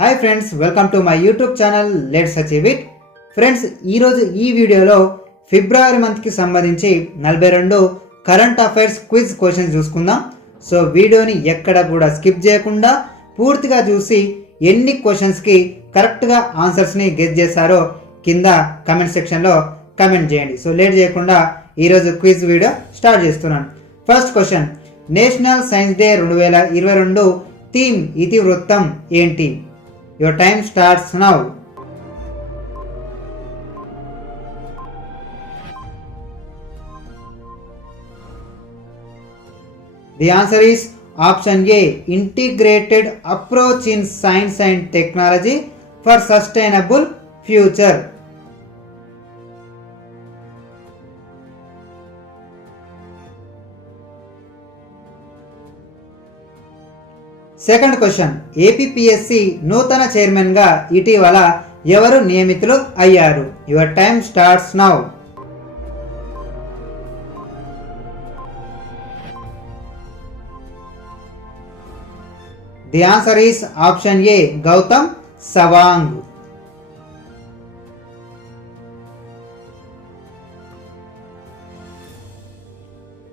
Hi friends, welcome to my YouTube channel let's achieve it. Friends, ఈరోజు ఈ వీడియోలో ఫిబ్రవరి మంత్కి సంబంధించి 42 కరెంట్ అఫైర్స్ క్విజ్ క్వశ్చన్స్ చూసుకుందాం. సో వీడియోని ఎక్కడ కూడా స్కిప్ చేయకుండా పూర్తిగా చూసి ఎన్ని క్వశ్చన్స్కి కరెక్ట్గా ఆన్సర్స్ని గెస్ చేశారో కింద కమెంట్ సెక్షన్లో కమెంట్ చేయండి. సో లేట్ చేయకుండా ఈరోజు క్విజ్ వీడియో స్టార్ట్ చేస్తున్నాను. First question, national science day 2022 theme ఇతివృత్తం ఏంటి? Your time starts now. The answer is option A, integrated approach in science and technology for sustainable future. Second question, APPSC నూతన chairman గా ఇటీవల ఎవరు నియమితులు అయ్యారు? Your time starts now. The answer is option A, Gautam Sawang.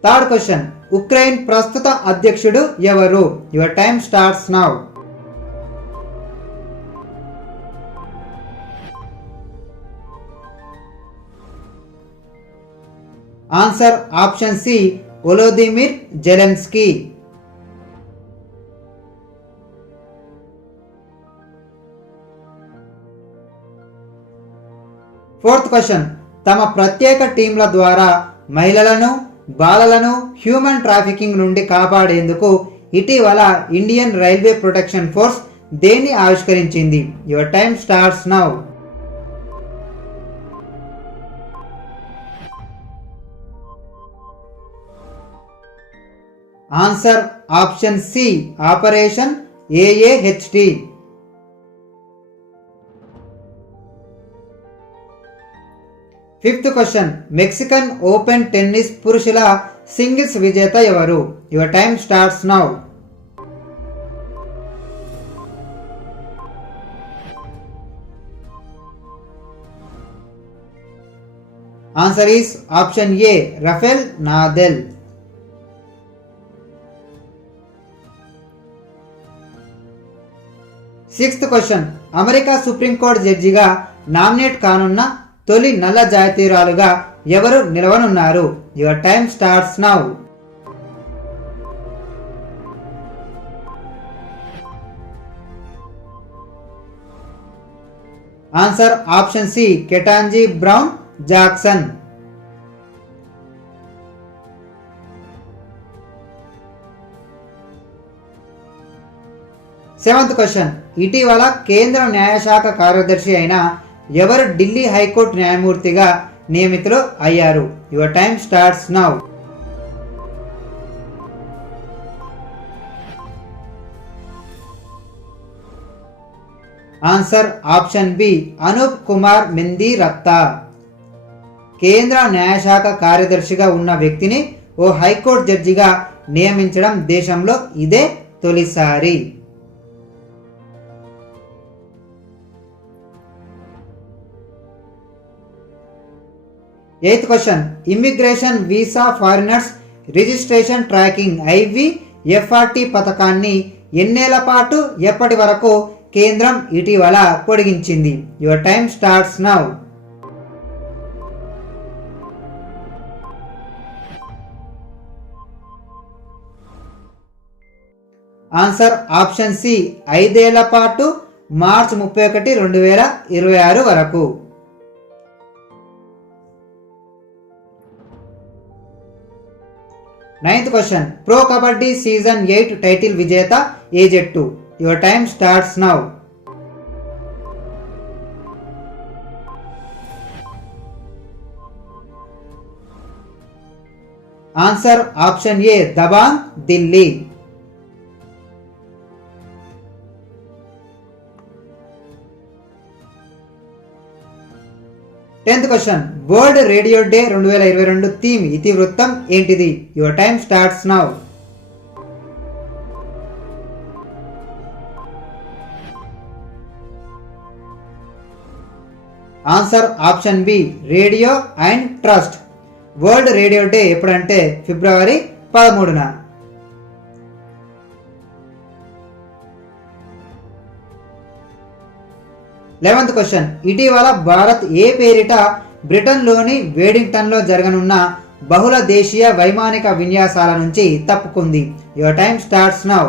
Third question, Ukraine ప్రస్తుత అధ్యక్షుడు ఎవరు? Your time starts now. Answer option C, Volodymyr Zelensky. Fourth question, తమ ప్రత్యేక టీంల ద్వారా మహిళలను బాలలను హ్యూమన్ ట్రాఫికింగ్ నుండి కాపాడేందుకు ఇటీవల ఇండియన్ రైల్వే ప్రొటెక్షన్ ఫోర్స్ దేన్ని ఆవిష్కరించింది? Your time starts now. Answer option C, operation AAHT. Fifth question, Mexican open tennis పురుషుల సింగిల్స్ విజేత ఎవరు? Your time starts now. Answer is option A, Rafael Nadal. Sixth question, America supreme court జడ్జిగా nominate కానున్న తొలి నల్ల జాతీయురాలుగా ఎవరు నిలవనున్నారు? Your time starts now. Answer option C, Ketanji Brown Jackson. Seventh question, ఇటీవల కేంద్ర న్యాయశాఖ కార్యదర్శి అయిన ఎవరు ఢిల్లీ హైకోర్టు న్యాయమూర్తిగా నియమితులు అయ్యారు? Your time starts now. Answer option B, Anoop Kumar Mendiratta. కేంద్ర న్యాయశాఖ కార్యదర్శిగా ఉన్న వ్యక్తిని ఓ హైకోర్టు జడ్జిగా నియమించడం దేశంలో ఇదే తొలిసారి. Eighth question, immigration visa foreigners registration tracking IVFRT పథకాన్ని ఎన్నేళ్ల పాటు ఎప్పటి వరకు కేంద్రం ఇటీవల పొడిగించింది? Your time starts now. Answer option C, 5 ఏళ్ల పాటు, మార్చి 31, 2026 వరకు. Ninth question, pro kabaddi season 8 title విజేత ఏ జట్టు? Your time starts now. Answer option A, Dabang Delhi. 10th question, world radio day 2022 theme ఇతివృత్తం ఏంటిది? Your time starts now. Answer option B radio and trust. World radio day ఎప్పుడంటే ఫిబ్రవరి 13న. Eleventh question, ఇటీవల భారత్ ఏ పేరిట బ్రిటన్లోని వేడింగ్టన్లో జరగనున్న బహుళ దేశీయ వైమానిక విన్యాసాల నుంచి తప్పుకుంది? Your time starts now.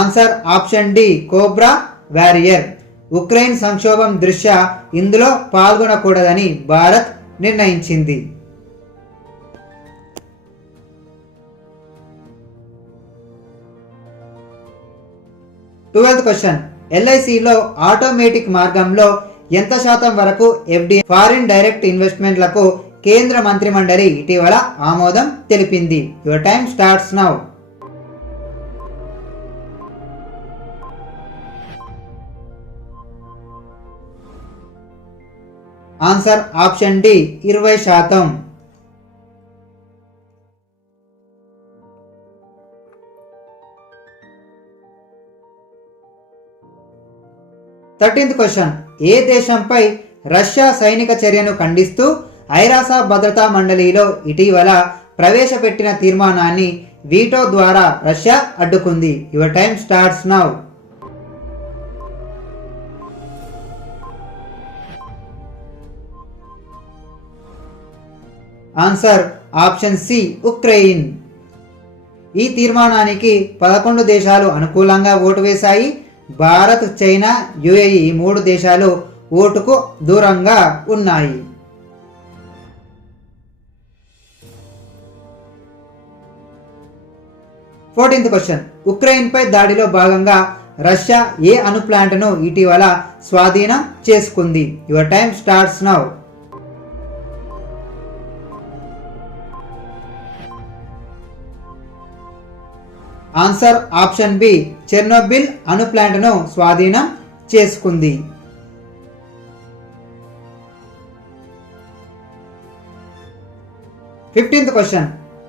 Answer option D Cobra Warrior. Ukraine సంక్షోభం దృష్ట్యా ఇందులో పాల్గొనకూడదని భారత్ నిర్ణయించింది. 12th క్వశ్చన్, ఎల్ఐసిలో ఆటోమేటిక్ మార్గంలో ఎంత శాతం వరకు ఎఫ్డిఐ ఫారిన్ డైరెక్ట్ ఇన్వెస్ట్మెంట్లకు కేంద్ర మంత్రిమండలి ఇటీవల ఆమోదం తెలిపింది? Your time starts now. Answer option D 20%. Thirteenth question, ఏ దేశంపై రష్యా సైనిక చర్యను ఖండిస్తూ ఐరాస భద్రతా మండలిలో ఇటీవల ప్రవేశపెట్టిన తీర్మానాన్ని వీటో ద్వారా రష్యా అడ్డుకుంది? Your time starts now. Answer option C Ukraine. ఈ తీర్మానానికి 11 దేశాలు అనుకూలంగా ఓటు వేశాయి. భారత్, చైనా, యుఏఈ ఈ 3 దేశాలు ఓటుకు దూరంగా ఉన్నాయి. 14th క్వశ్చన్, ఉక్రెయిన్పై దాడిలో భాగంగా రష్యా ఏ అణు ప్లాంట్ను ఇటీవల స్వాధీనం చేసుకుంది? Your time starts now. Answer option B Chernobyl అణు ప్లాంట్ను స్వాధీనం చేసుకుంది. 15th question,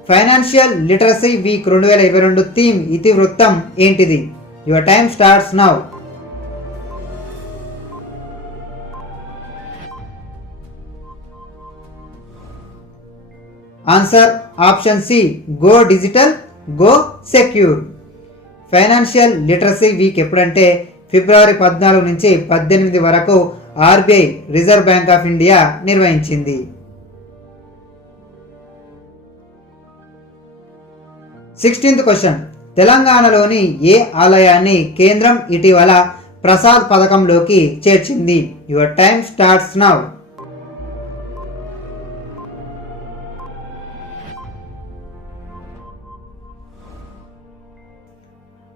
financial literacy week 2022 theme ఇతివృత్తం ఏంటిది? Your time starts now. Answer option C go digital go secure. Financial literacy week ఎప్పుడంటే ఫిబ్రవరి 14 నుంచి 18 వరకు RBI reserve bank of India నిర్వహించింది. 16th క్వశ్చన్, తెలంగాణలోని ఏ ఆలయాన్ని కేంద్రం ఇటీవల ప్రసాద్ పథకంలోకి చేర్చింది? Your time starts now.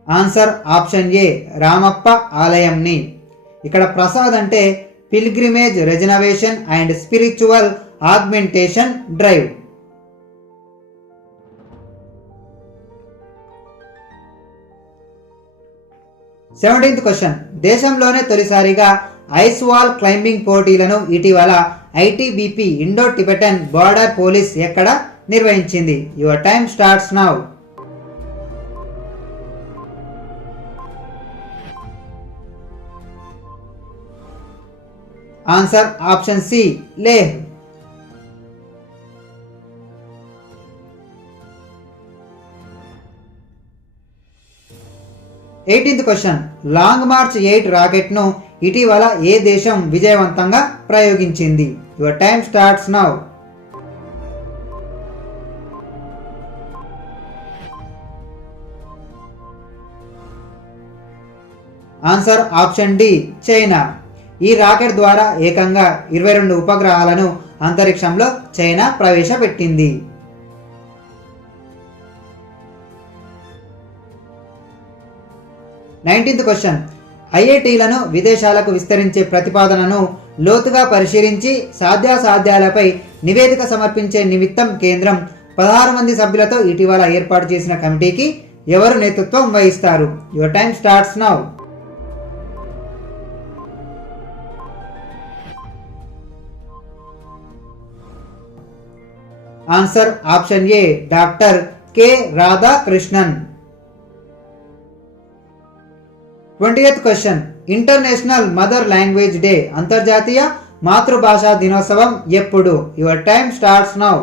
Answer option A Ramappa ఆలయంని. ఇక్కడ ప్రసాద్ అంటే pilgrimage rejuvenation and spiritual augmentation drive. 17th question, దేశంలోనే తొలిసారిగా ఐస్ వాల్ క్లైంబింగ్ పోటీలను ఇటీవల ITBP Indo Tibetan border police ఎక్కడ నిర్వహించింది? Your time starts now. Answer option C Leh. 18th question, long march 8 రాకెట్ను ఇటీవల ఏ దేశం విజయవంతంగా ప్రయోగించింది? Your time starts now. Answer option D China. ఈ రాకెట్ ద్వారా ఏకంగా 22 ఉపగ్రహాలను అంతరిక్షంలో చైనా ప్రవేశపెట్టింది. 19th క్వశ్చన్, ఐఐటీలను విదేశాలకు విస్తరించే ప్రతిపాదనను లోతుగా పరిశీలించి సాధ్యాసాధ్యాలపై నివేదిక సమర్పించే నిమిత్తం కేంద్రం 16 మంది సభ్యులతో ఇటీవల ఏర్పాటు చేసిన కమిటీకి ఎవరు నేతృత్వం వహిస్తారు? Your time starts now. Answer option A doctor K Radhakrishnan. 20th question, international mother language day అంతర్జాతీయ మాతృభాషా దినోత్సవం ఎప్పుడు? Your time starts now.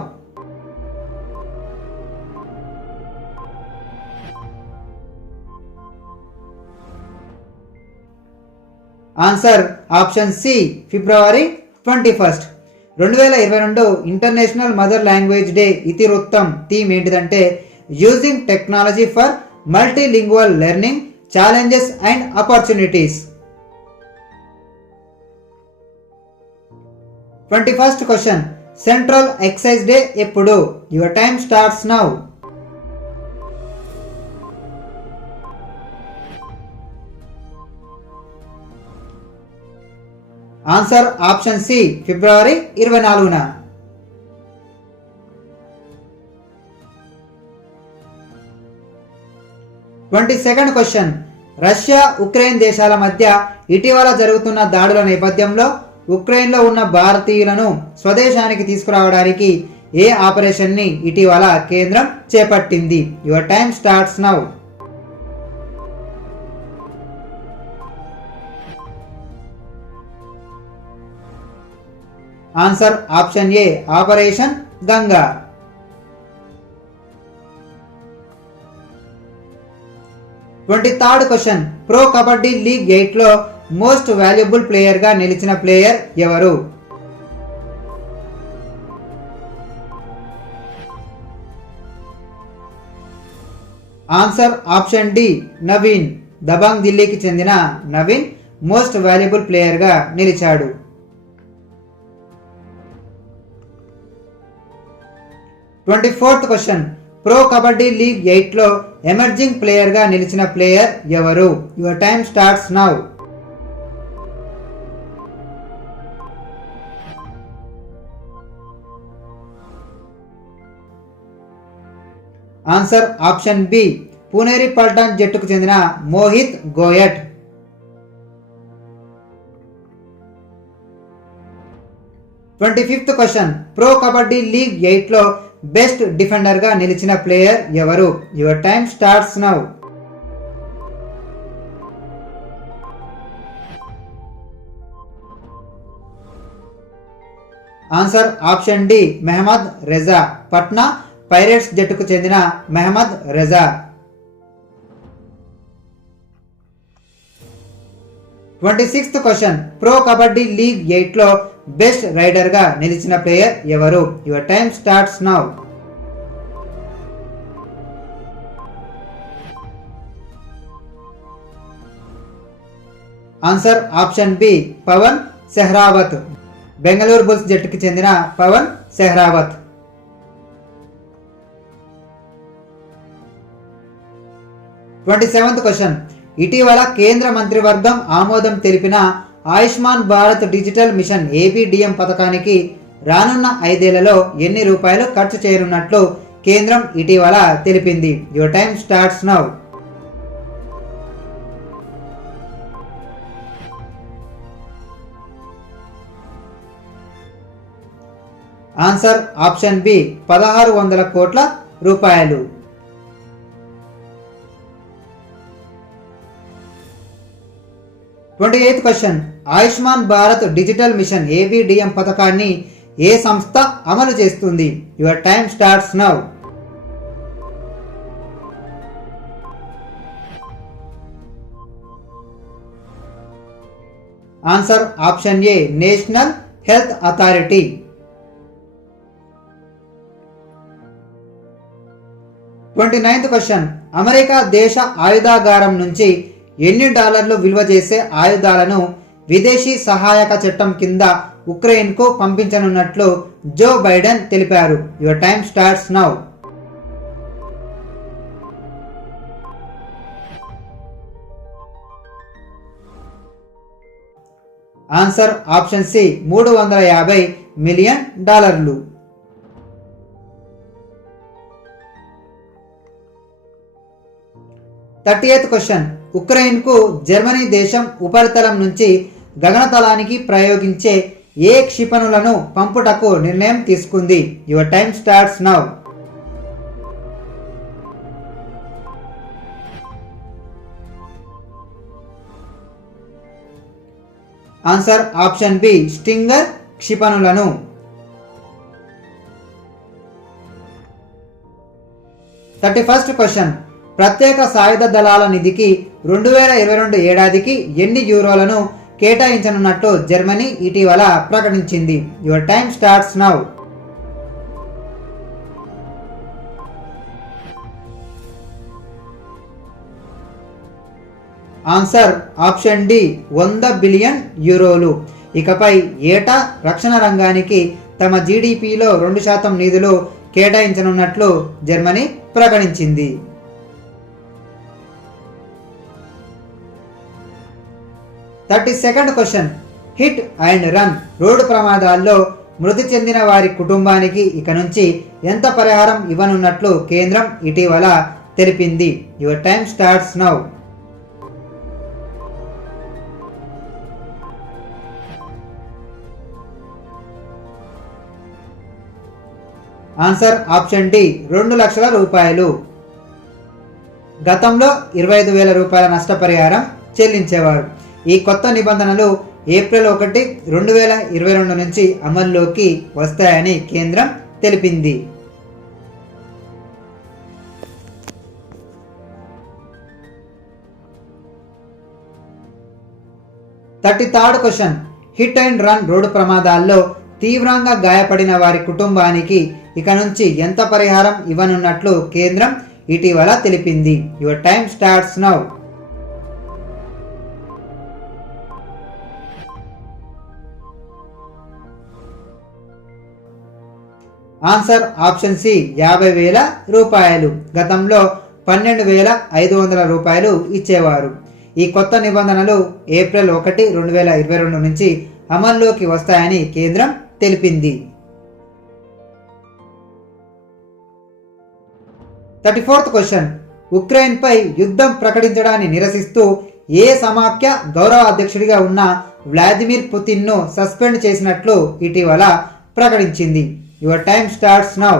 Answer option C, ఫిబ్రవరి 21. 2022 ఇంటర్నేషనల్ మదర్ లాంగ్వేజ్ డే ఇతివృత్తం థీమ్ ఏంటిదంటే using technology for multilingual learning challenges and opportunities. 21st question, central excise day ఎప్పుడు? Your time starts now. Answer option C, ఫిబ్రవరి 24న. 22nd question, Russia Ukraine దేశాల మధ్య ఇటీవల జరుగుతున్న దాడుల నేపథ్యంలో ఉక్రెయిన్లో ఉన్న భారతీయులను స్వదేశానికి తీసుకురావడానికి ఏ ఆపరేషన్ని ఇటీవల కేంద్రం చేపట్టింది? Your time starts now. Answer option A, operation Ganga. 23rd question, pro kabaddi league 8లో మోస్ట్ వాల్యుబుల్ ప్లేయర్గా నిలిచిన ప్లేయర్ ఎవరు? Answer option D, Naveen. Dabang ఢిల్లీకి చెందిన నవీన్ మోస్ట్ వాల్యుబుల్ ప్లేయర్గా నిలిచాడు. 24th question, pro kabaddi league 8లో ఎమర్జింగ్ ప్లేయర్గా నిలిచిన ప్లేయర్ ఎవరు? Your time starts now. Answer option B, Puneri Paltan జట్టుకు చెందిన Mohit Goyat. 25th question, pro kabaddi league 8లో బెస్ట్ డిఫెండర్గా నిలిచిన ప్లేయర్ ఎవరు? Your time starts now. Answer option D, Mohammad Reza. Patna pirates జట్టుకు చెందిన Mohammad Reza. 26th question, pro kabaddi league 8లో బెస్ట్ రైడర్గా నిలిచిన ప్లేయర్ ఎవరు? Your time starts now. Answer option B, Pawan Sehrawat. Bengaluru bulls జట్టుకు చెందిన పవన్ సెహ్రావత్. 27th క్వశ్చన్, ఇటీవల కేంద్ర మంత్రివర్గం ఆమోదం తెలిపిన ఆయుష్మాన్ భారత్ డిజిటల్ మిషన్ ఏబిడిఎం పథకానికి రానున్న 5 ఏళ్లలో ఎన్ని రూపాయలు ఖర్చు చేయనున్నట్లు కేంద్రం ఇటీవల తెలిపింది? Your time starts now. Answer option B, 1600 కోట్ల రూపాయలు. 28th question, Ayushman Bharat digital mission ABDM పథకాన్ని ఏ సంస్థ అమలు చేస్తుంది? Your time starts now. Answer option A, national health authority. 29th question, America దేశ ఆయుధాగారం నుంచి ఎన్ని డాలర్లు విలువ చేసే ఆయుధాలను విదేశీ సహాయక చట్టం కింద ఉక్రెయిన్కు పంపించనున్నట్లు జో బైడెన్ తెలిపారు? Your time starts now. Answer option C, $350 million. 30th question, Germany జర్మనీ దేశం ఉపరితలం నుంచి గగనతలానికి ప్రయోగించే ఏ క్షిపణులను పంపుటకు నిర్ణయం తీసుకుంది? Your time starts now. Answer option B stinger క్షిపణులను. 31st question. ప్రత్యేక సాయుధ దళాల నిధికి 2022 ఏడాదికి ఎన్ని యూరోలను కేటాయించనున్నట్లు జర్మనీ ఇటీవల ప్రకటించింది. Your time starts now. Answer option D 100 billion యూరోలు. ఇకపై ఏటా రక్షణ రంగానికి తమ జీడిపిలో 2% నిధులు కేటాయించనున్నట్లు జర్మనీ ప్రకటించింది. 32nd question. Hit and run road ప్రమాదాల్లో మృతి చెందిన వారి కుటుంబానికి ఇక నుంచి ఎంత పరిహారం ఇవ్వనున్నట్లు కేంద్రం ఇటీవల తెలిపింది. Your time starts now. Answer option D 2 లక్షల రూపాయలు. గతంలో 25,000 రూపాయల నష్టపరిహారం చెల్లించేవారు. ఈ కొత్త నిబంధనలు ఏప్రిల్ 1, 2022 నుంచి అమల్లోకి వస్తాయని కేంద్రం తెలిపింది. 33rd question. Hit and run road ప్రమాదాల్లో తీవ్రంగా గాయపడిన వారి కుటుంబానికి ఇక నుంచి ఎంత పరిహారం ఇవ్వనున్నట్లు కేంద్రం ఇటీవల తెలిపింది. Your time starts now. Answer option C 50,000 రూపాయలు. గతంలో 12,500 రూపాయలు ఇచ్చేవారు. ఈ కొత్త నిబంధనలు ఏప్రిల్ 1, 2022 నుంచి అమల్లోకి వస్తాయని కేంద్రం తెలిపింది. 34th question. ఉక్రెయిన్పై యుద్ధం ప్రకటించడాన్ని నిరసిస్తూ ఏ సమాఖ్య గౌరవ అధ్యక్షుడిగా ఉన్న వ్లాదిమిర్ పుతిన్ను సస్పెండ్ చేసినట్లు ఇటీవల ప్రకటించింది. Your time starts now.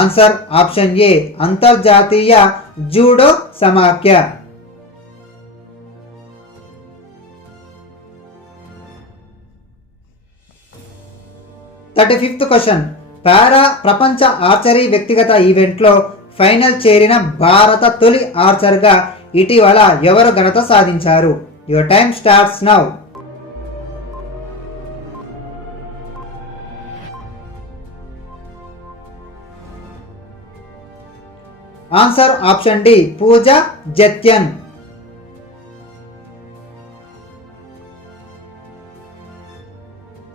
Answer option ఏ అంతర్జాతీయ జూడో సమాఖ్య. 35th question. పారా ప్రపంచ ఆర్చరీ వ్యక్తిగత ఈవెంట్లో ఫైనల్ చేరిన భారత తొలి ఆర్చర్గా ఇటీవల ఎవరు ఘనత సాధించారు? Your time starts now. Answer option D Pooja Jatyan.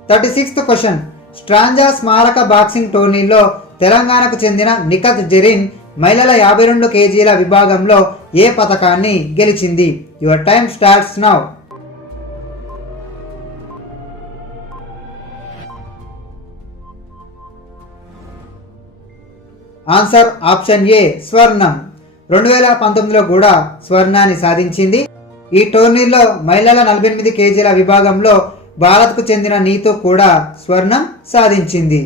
36th question. Strandja స్మారక బాక్సింగ్ టోర్నీలో తెలంగాణకు చెందిన నిఖత్ జరీన్ మహిళల 52 కేజీల విభాగంలో ఏ పతకాన్ని గెలిచింది? Your time starts now. Answer option ఏ స్వర్ణం. 2019లో కూడా స్వర్ణాన్ని సాధించింది. ఈ టోర్నీలో మహిళల 48 కేజీల విభాగంలో భారత్కు చెందిన నీతు కూడా స్వర్ణం సాధించింది.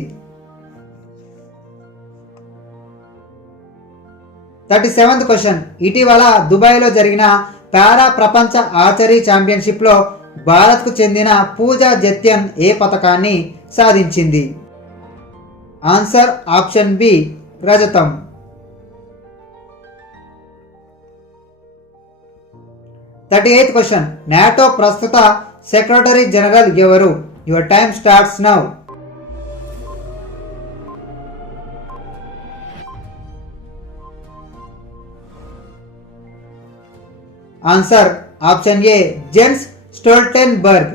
37th question. ఇటీవల దుబాయ్లో జరిగిన పారా ప్రపంచ ఆర్చరీ ఛాంపియన్షిప్లో భారత్కు చెందిన పూజా జత్యన్ ఏ పతకాన్ని సాధించింది? ఆన్సర్ ఆప్షన్ బి రజతం. 38th question. నాటో ప్రస్తుత సెక్రటరీ జనరల్ ఎవరు? Your time starts now. Answer option A Jens Stoltenberg.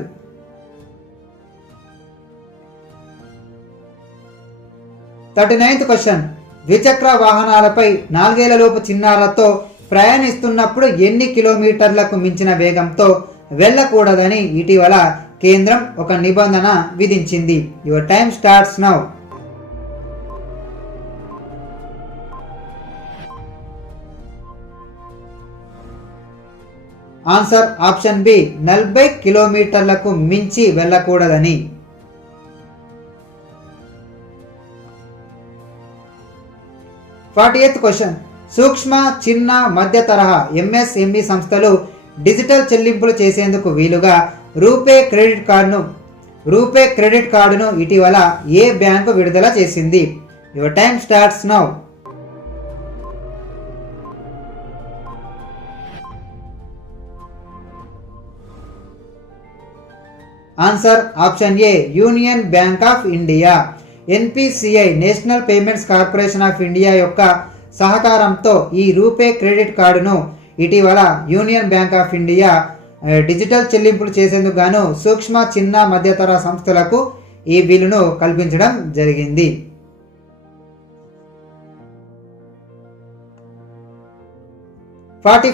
39th క్వశ్చన్. ద్విచక్ర వాహనాలపై 4 ఏళ్లలోపు చిన్నారులతో ప్రయాణిస్తున్నప్పుడు ఎన్ని కిలోమీటర్లకు మించిన వేగంతో వెళ్ళకూడదని ఇటీవల కేంద్రం ఒక నిబంధన విధించింది? Your time starts now. Answer option B 40 కిలోమీటర్లకు మించి వెళ్ళకూడదని. 40th 48th క్వశ్చన్, సూక్ష్మ చిన్న మధ్య తరహా ఎంఎస్ఎంఈ సంస్థలు డిజిటల్ చెల్లింపులు చేసేందుకు వీలుగా రూపే క్రెడిట్ కార్డును ఇటీవల ఏ బ్యాంకు విడుదల చేసింది? Your time starts now. Answer option A union bank of India. NPCI national payments corporation of India యొక్క సహకారంతో ఈ రూపే క్రెడిట్ కార్డును ఇటీవల union bank of India digital చెల్లింపులు చేసేందుకు గాను సూక్ష్మ చిన్న మధ్యతరహా సంస్థలకు ఈ వీలును కల్పించడం జరిగింది.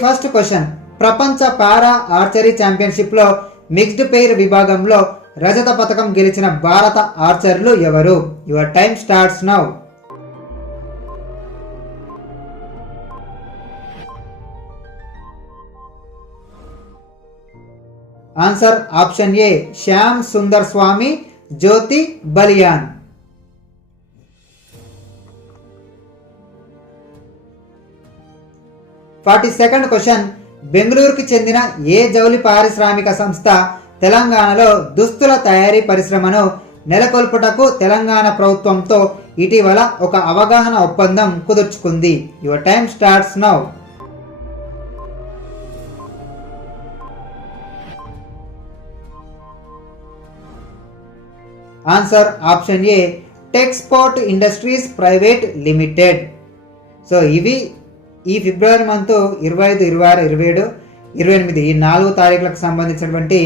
ఫస్ట్ క్వశ్చన్, ప్రపంచ పారా ఆర్చరీ ఛాంపియన్షిప్లో మిక్స్డ్ పెయిర్ విభాగంలో రజత పథకం గెలిచిన భారత ఆర్చర్లు ఎవరు? Your time starts now. Answer option A Shyam Sundar Swami, Jyothi Baliyan. Second question, బెంగళూరుకు చెందిన ఏ జౌలి పారిశ్రామిక సంస్థ తెలంగాణలో దుస్తుల తయారీ పరిశ్రమను నెలకొల్పుటకు తెలంగాణ ప్రభుత్వంతో ఇటీవల ఒక అవగాహన ఒప్పందం కుదుర్చుకుంది? Your time starts now. Answer option A Techsport industries private limited. So ఇవి ఈ ఫిబ్రవరి మంత్ 25, 26, 27, 28 ఈ 4 తారీఖులకు సంబంధించినటువంటి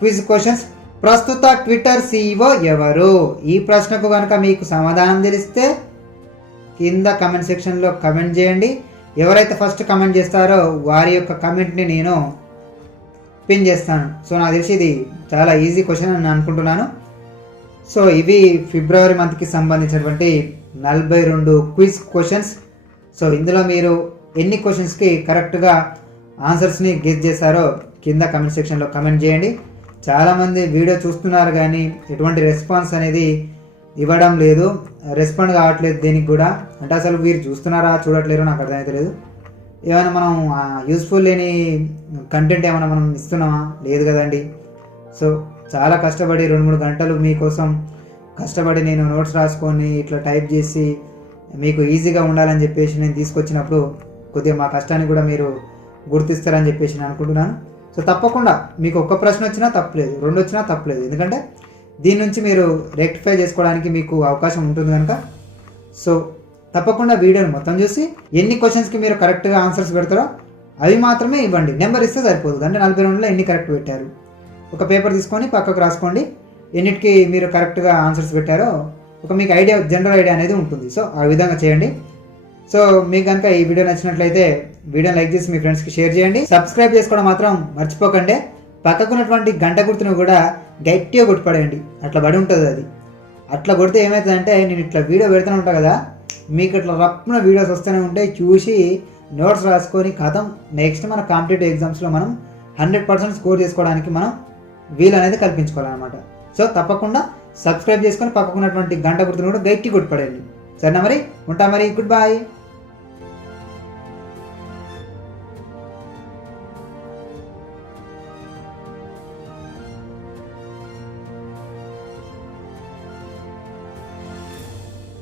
క్విజ్ క్వశ్చన్స్. ప్రస్తుత ట్విట్టర్ CEO ఎవరు? ఈ ప్రశ్నకు కనుక మీకు సమాధానం తెలిస్తే కింద కమెంట్ సెక్షన్లో కమెంట్ చేయండి. ఎవరైతే ఫస్ట్ కమెంట్ చేస్తారో వారి యొక్క కమెంట్ని నేను పిన్ చేస్తాను. సో నాకు తెలిసి ఇది చాలా ఈజీ క్వశ్చన్ అని అనుకుంటున్నాను. సో ఇవి ఫిబ్రవరి మంత్కి సంబంధించినటువంటి 42 క్విజ్ క్వశ్చన్స్. సో ఇందులో మీరు ఎన్ని క్వశ్చన్స్కి కరెక్ట్గా ఆన్సర్స్ని గెస్ చేశారో కింద కమెంట్ సెక్షన్లో కమెంట్ చేయండి. చాలామంది వీడియో చూస్తున్నారు కానీ ఎటువంటి రెస్పాన్స్ అనేది ఇవ్వడం లేదు, రెస్పాండ్ కావట్లేదు దేనికి కూడా. అంటే అసలు వీరు చూస్తున్నారా చూడట్లేరు నాకు అర్థమైతే లేదు. ఏమైనా మనం యూస్ఫుల్ లేని కంటెంట్ ఏమైనా మనం ఇస్తున్నామా? లేదు కదండి. సో చాలా కష్టపడి 2-3 గంటలు మీకోసం కష్టపడి నేను నోట్స్ రాసుకొని ఇట్లా టైప్ చేసి మీకు ఈజీగా ఉండాలని చెప్పేసి నేను తీసుకొచ్చినప్పుడు కొద్దిగా మా కష్టాన్ని కూడా మీరు గుర్తిస్తారని చెప్పేసి నేను అనుకుంటున్నాను. సో తప్పకుండా మీకు ఒక్క ప్రశ్న వచ్చినా తప్పలేదు, 2 వచ్చినా తప్పలేదు, ఎందుకంటే దీని నుంచి మీరు రెక్టిఫై చేసుకోవడానికి మీకు అవకాశం ఉంటుంది కనుక. సో తప్పకుండా వీడియోని మొత్తం చూసి ఎన్ని క్వశ్చన్స్కి మీరు కరెక్ట్గా ఆన్సర్స్ పెడతారో అవి మాత్రమే ఇవ్వండి. నెంబర్ ఇస్తే సరిపోతుంది. అంటే 42లో ఎన్ని కరెక్ట్ పెట్టారు ఒక పేపర్ తీసుకొని పక్కకు రాసుకోండి. ఎన్నిటికి మీరు కరెక్ట్గా ఆన్సర్స్ పెట్టారో ఒక మీకు ఐడియా, జనరల్ ఐడియా అనేది ఉంటుంది. సో ఆ విధంగా చేయండి. సో మీకు కనుక ఈ వీడియో నచ్చినట్లయితే వీడియోని లైక్ చేసి మీ ఫ్రెండ్స్కి షేర్ చేయండి. సబ్స్క్రైబ్ చేసుకోవడం మాత్రం మర్చిపోకండి. పక్కకున్నటువంటి గంట గుర్తును కూడా గట్టిగా కొట్టుపడేయండి. అట్లా పడి ఉంటుంది అది. అట్లా కొడితే ఏమవుతుందంటే నేను ఇట్లా వీడియో పెడుతూనే ఉంటాను కదా, మీకు ఇట్లా రప్పున వీడియోస్ వస్తూనే ఉంటాయి. చూసి నోట్స్ రాసుకొని కథం నెక్స్ట్ మన కాంపిటేటివ్ ఎగ్జామ్స్లో మనం 100% స్కోర్ చేసుకోవడానికి మనం వీలు అనేది కల్పించుకోవాలన్నమాట. సో తప్పకుండా సబ్స్క్రైబ్ చేసుకొని పక్కకున్నటువంటి గంట గుర్తును కూడా గట్టి కొట్టుపడండి. సరేనా మరి? ఉంటా మరి. Good bye.